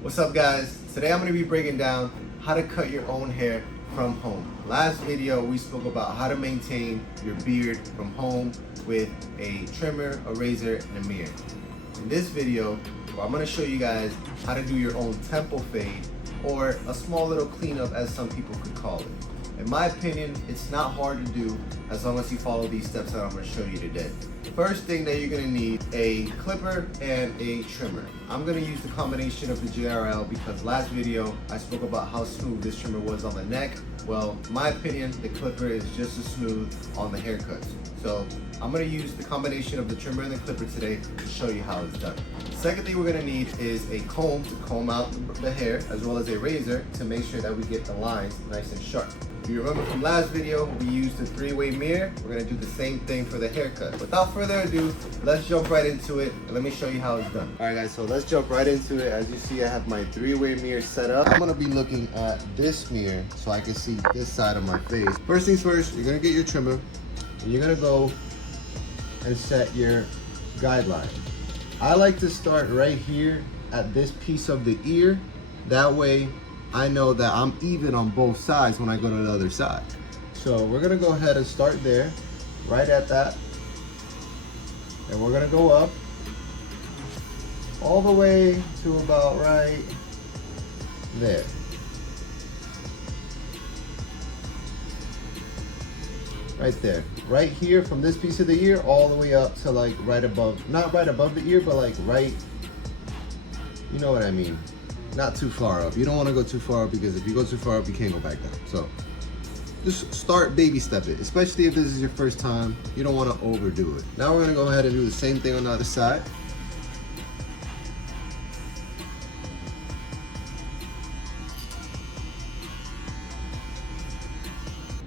What's up, guys? Today I'm going to be breaking down how to cut your own hair from home. Last video we spoke about how to maintain your beard from home with a trimmer, a razor, and a mirror. In this video, I'm going to show you guys how to do your own temple fade, or a small little cleanup as some people could call it. In my opinion, it's not hard to do as long as you follow these steps that I'm going to show you today. First thing that you're going to need a clipper and a trimmer. I'm going to use the combination of the JRL because last video I spoke about how smooth this trimmer was on the neck. Well, in my opinion, the clipper is just as smooth on the haircuts. So I'm going to use the combination of the trimmer and the clipper today to show you how it's done. The second thing we're going to need is a comb to comb out the hair, as well as a razor to make sure that we get the lines nice and sharp. If you remember from last video, we used the three-way mirror. We're going to do the same thing for the haircut. Without further ado, let's jump right into it and let me show you how it's done. Alright guys, so let's jump right into it. As you see, I have my three-way mirror set up. I'm going to be looking at this mirror so I can see this side of my face. First things first, you're going to get your trimmer and you're going to go and set your guideline. I like to start right here at this piece of the ear. That way I know that I'm even on both sides when I go to the other side. So we're gonna go ahead and start there, right at that. And we're gonna go up all the way to about right there. Right there. Right here from this piece of the ear all the way up to like right above, not right above the ear, but like right, you know what I mean. Not too far up. You don't want to go too far up because if you go too far up, you can't go back down. So just start baby step it, especially if this is your first time. You don't want to overdo it. Now we're going to go ahead and do the same thing on the other side.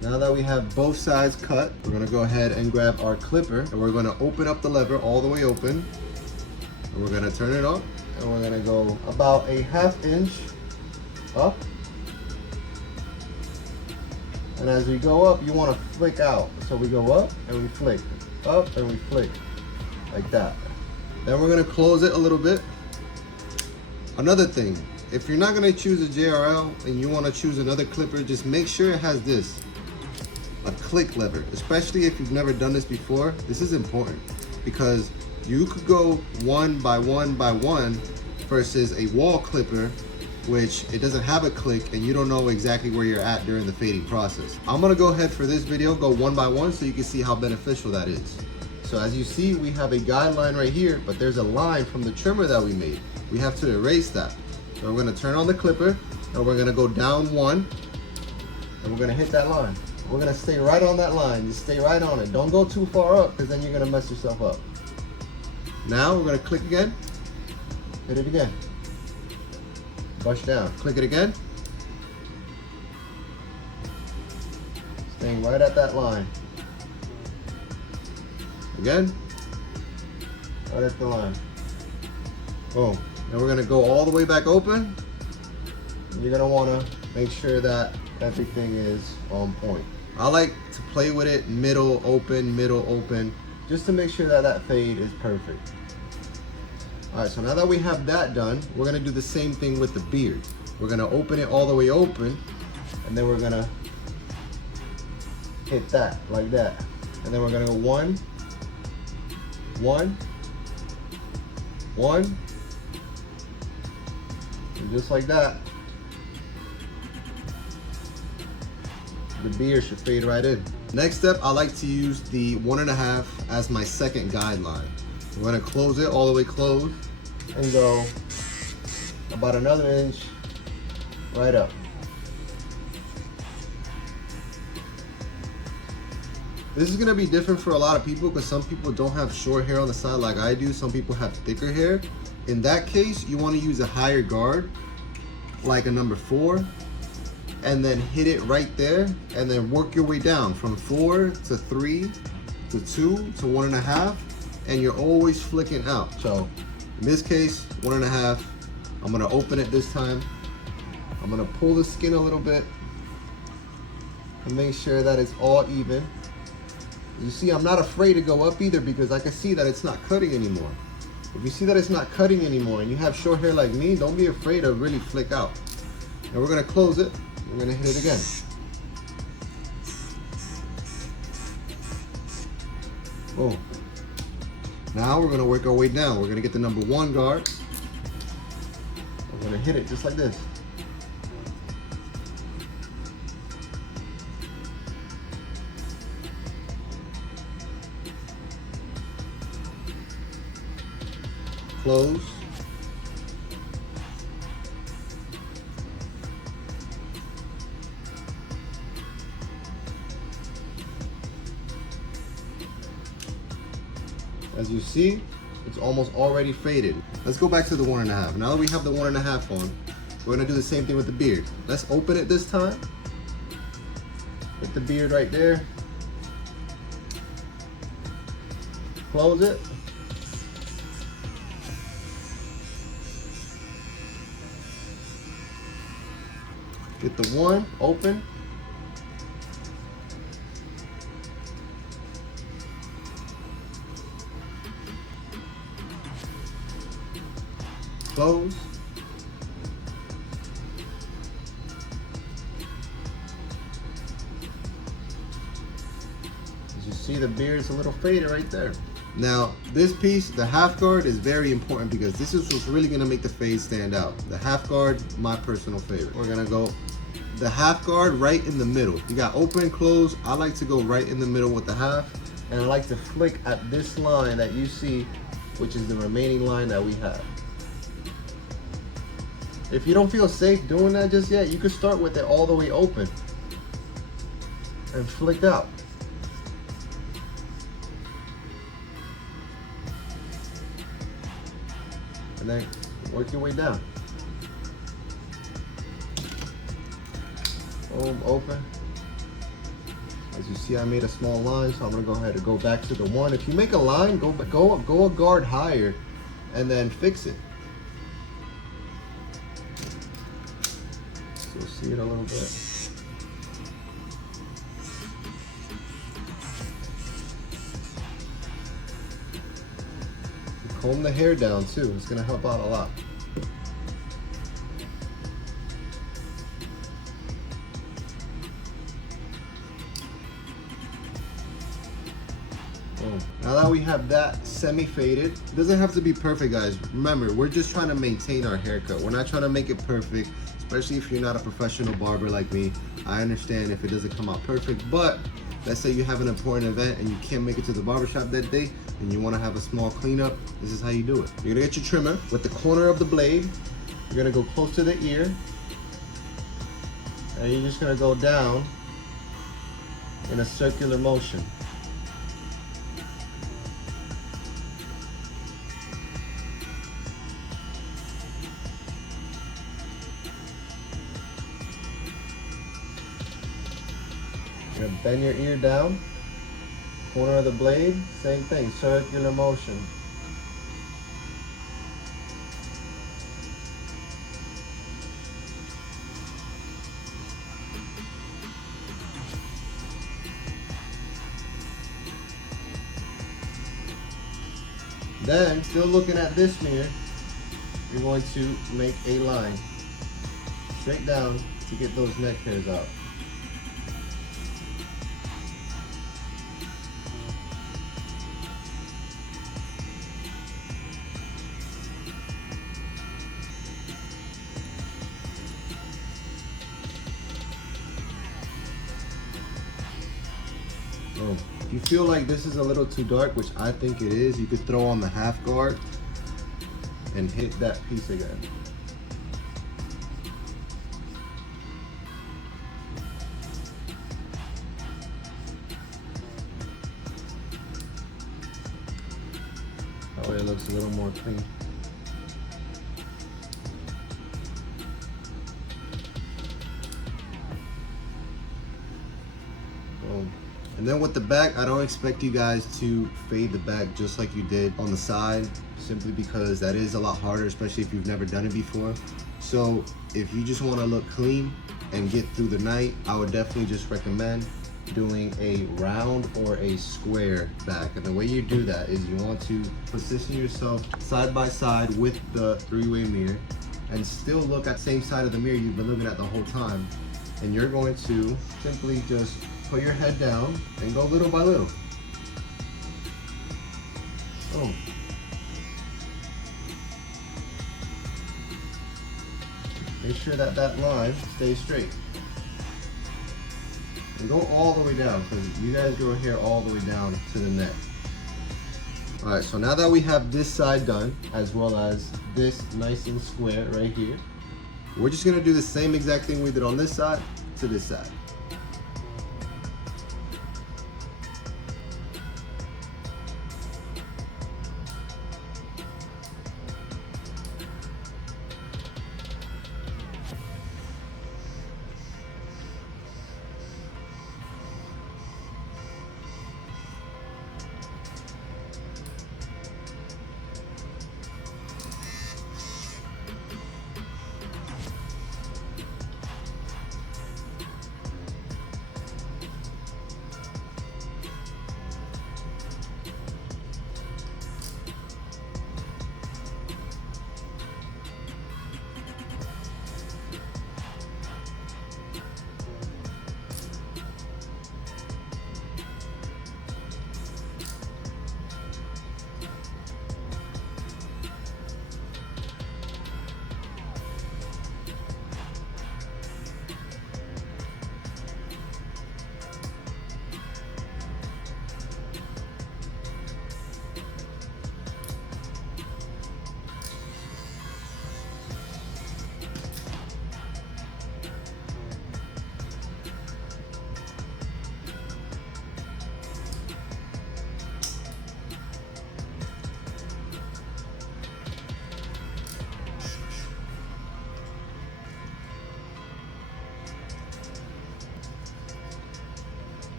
Now that we have both sides cut, we're going to go ahead and grab our clipper and we're going to open up the lever all the way open. And we're going to turn it on. And we're gonna go about a ½ inch up. And as we go up, you wanna flick out. So we go up and we flick, up and we flick, like that. Then we're gonna close it a little bit. Another thing, if you're not gonna choose a JRL and you wanna choose another clipper, just make sure it has this, a click lever. Especially if you've never done this before, this is important because you could go one by one versus a wall clipper, which it doesn't have a click and you don't know exactly where you're at during the fading process. I'm gonna go ahead for this video, go one by one so you can see how beneficial that is. So as you see, we have a guideline right here, but there's a line from the trimmer that we made. We have to erase that. So we're gonna turn on the clipper and we're gonna go down one and we're gonna hit that line. We're gonna stay right on that line, just stay right on it. Don't go too far up because then you're gonna mess yourself up. Now we're gonna click again, hit it again, brush down, click it again, staying right at that line. Again, right at the line. Boom. Now we're gonna go all the way back open. You're gonna wanna make sure that everything is on point. I like to play with it middle open, just to make sure that that fade is perfect. All right, so now that we have that done, we're gonna do the same thing with the beard. We're gonna open it all the way open, and then we're gonna hit that, like that. And then we're gonna go one, and just like that, the beard should fade right in. Next step, I like to use the 1.5 as my second guideline. We're gonna close it all the way closed and go about another inch right up. This is gonna be different for a lot of people because some people don't have short hair on the side like I do. Some people have thicker hair. In that case, you wanna use a higher guard, like a number 4, and then hit it right there and then work your way down from 4 to 3 to 2 to 1.5. And you're always flicking out. So in this case, 1.5. I'm gonna open it this time. I'm gonna pull the skin a little bit and make sure that it's all even. You see, I'm not afraid to go up either because I can see that it's not cutting anymore. If you see that it's not cutting anymore and you have short hair like me, don't be afraid to really flick out. And we're gonna close it, we're gonna hit it again. Boom. Now we're gonna work our way down. We're gonna get the number 1 guard. We're gonna hit it just like this. Close. As you see, it's almost already faded. Let's go back to the 1.5. Now that we have the 1.5 on, we're gonna do the same thing with the beard. Let's open it this time. Get the beard right there. Close it. Get the 1 open. Close. As you see, the beard is a little faded right there. Now, this piece, the half guard, is very important because this is what's really gonna make the fade stand out. The half guard, my personal favorite. We're gonna go the half guard right in the middle. You got open, close. I like to go right in the middle with the half, and I like to flick at this line that you see, which is the remaining line that we have. If you don't feel safe doing that just yet, you can start with it all the way open and flick out. And then work your way down. Boom, open. As you see, I made a small line, so I'm gonna go ahead and go back to the 1. If you make a line, go a guard higher and then fix it. So see it a little bit. Comb the hair down too, it's gonna help out a lot. Now that we have that semi-faded, it doesn't have to be perfect, guys. Remember, we're just trying to maintain our haircut. We're not trying to make it perfect, especially if you're not a professional barber like me. I understand if it doesn't come out perfect, but let's say you have an important event and you can't make it to the barbershop that day and you want to have a small cleanup, this is how you do it. You're gonna get your trimmer with the corner of the blade. You're gonna go close to the ear, and you're just gonna go down in a circular motion. You're gonna bend your ear down, corner of the blade, same thing, circular motion. Then, still looking at this mirror, you're going to make a line straight down to get those neck hairs out. If you feel like this is a little too dark, which I think it is, you could throw on the half guard and hit that piece again. That way it looks a little more clean. Boom. And then with the back, I don't expect you guys to fade the back just like you did on the side, simply because that is a lot harder, especially if you've never done it before. So if you just want to look clean and get through the night, I would definitely just recommend doing a round or a square back. And the way you do that is you want to position yourself side by side with the three-way mirror and still look at the same side of the mirror you've been looking at the whole time. And you're going to simply just put your head down and go little by little. Boom. Make sure that that line stays straight. And go all the way down, because you guys grow hair all the way down to the neck. All right, so now that we have this side done, as well as this nice and square right here, we're just gonna do the same exact thing we did on this side to this side.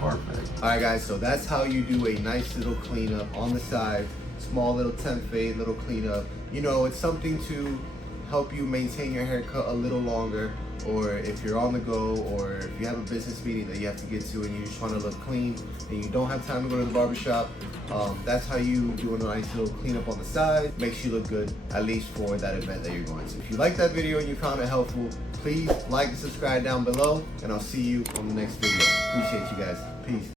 Perfect. All right, guys, so that's how you do a nice little cleanup on the side. Small little temp fade, little cleanup. You know, it's something to help you maintain your haircut a little longer, or if you're on the go, or if you have a business meeting that you have to get to and you just want to look clean and you don't have time to go to the barbershop. That's how you do a nice little cleanup on the side. Makes you look good, at least for that event that you're going to. If you like that video and you found it helpful, please like and subscribe down below, and I'll see you on the next video. Appreciate you guys. Peace.